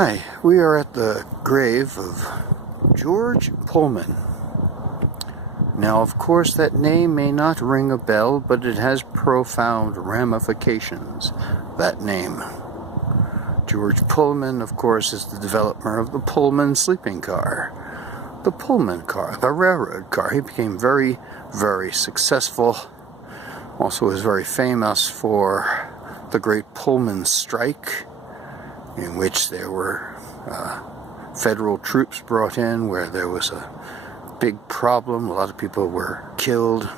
Hi, we are at the grave of George Pullman. Now, of course, that name may not ring a bell, but it has profound ramifications, that name. George Pullman, of course, is the developer of the Pullman sleeping car. The Pullman car, the railroad car. He became very, very successful. Also was very famous for the Great Pullman Strike, in which there were federal troops brought in, where there was a big problem. A lot of people were killed,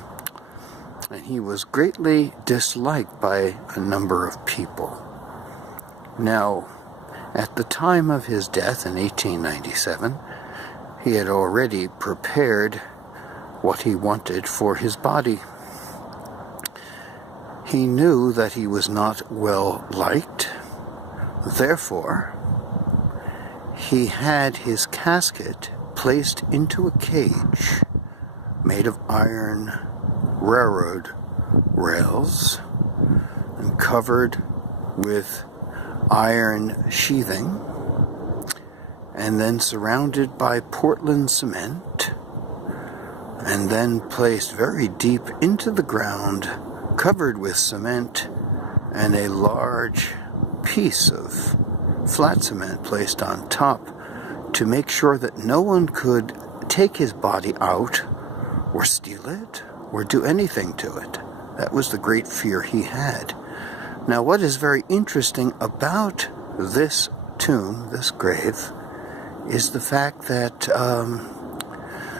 and he was greatly disliked by a number of people. Now, at the time of his death in 1897, he had already prepared what he wanted for his body. He knew that he was not well liked. Therefore, he had his casket placed into a cage made of iron railroad rails and covered with iron sheathing, and then surrounded by Portland cement, and then placed very deep into the ground, covered with cement, and a large piece of flat cement placed on top to make sure that no one could take his body out or steal it or do anything to it. That was the great fear he had. Now, what is very interesting about this tomb, this grave, is the fact that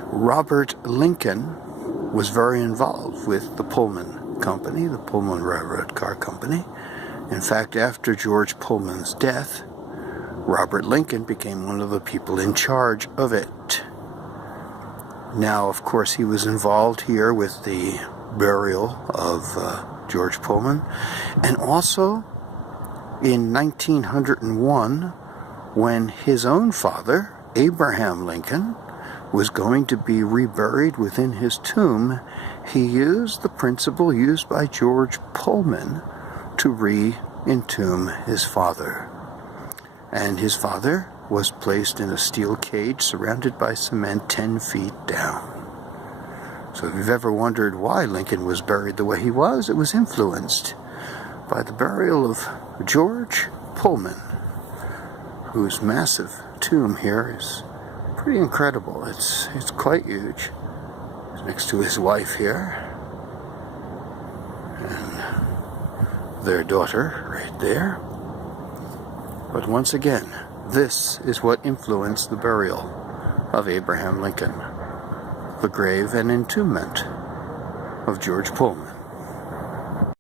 Robert Lincoln was very involved with the Pullman Company, the Pullman Railroad Car Company. In fact, after George Pullman's death, Robert Lincoln became one of the people in charge of it. Now, of course, he was involved here with the burial of George Pullman, and also in 1901, when his own father, Abraham Lincoln, was going to be reburied within his tomb, he used the principle used by George Pullman to re-entomb his father. And his father was placed in a steel cage surrounded by cement 10 feet down. So if you've ever wondered why Lincoln was buried the way he was, it was influenced by the burial of George Pullman, whose massive tomb here is pretty incredible. It's quite huge. He's next to his wife here, and their daughter right there. But once again, this is what influenced the burial of Abraham Lincoln, the grave and entombment of George Pullman.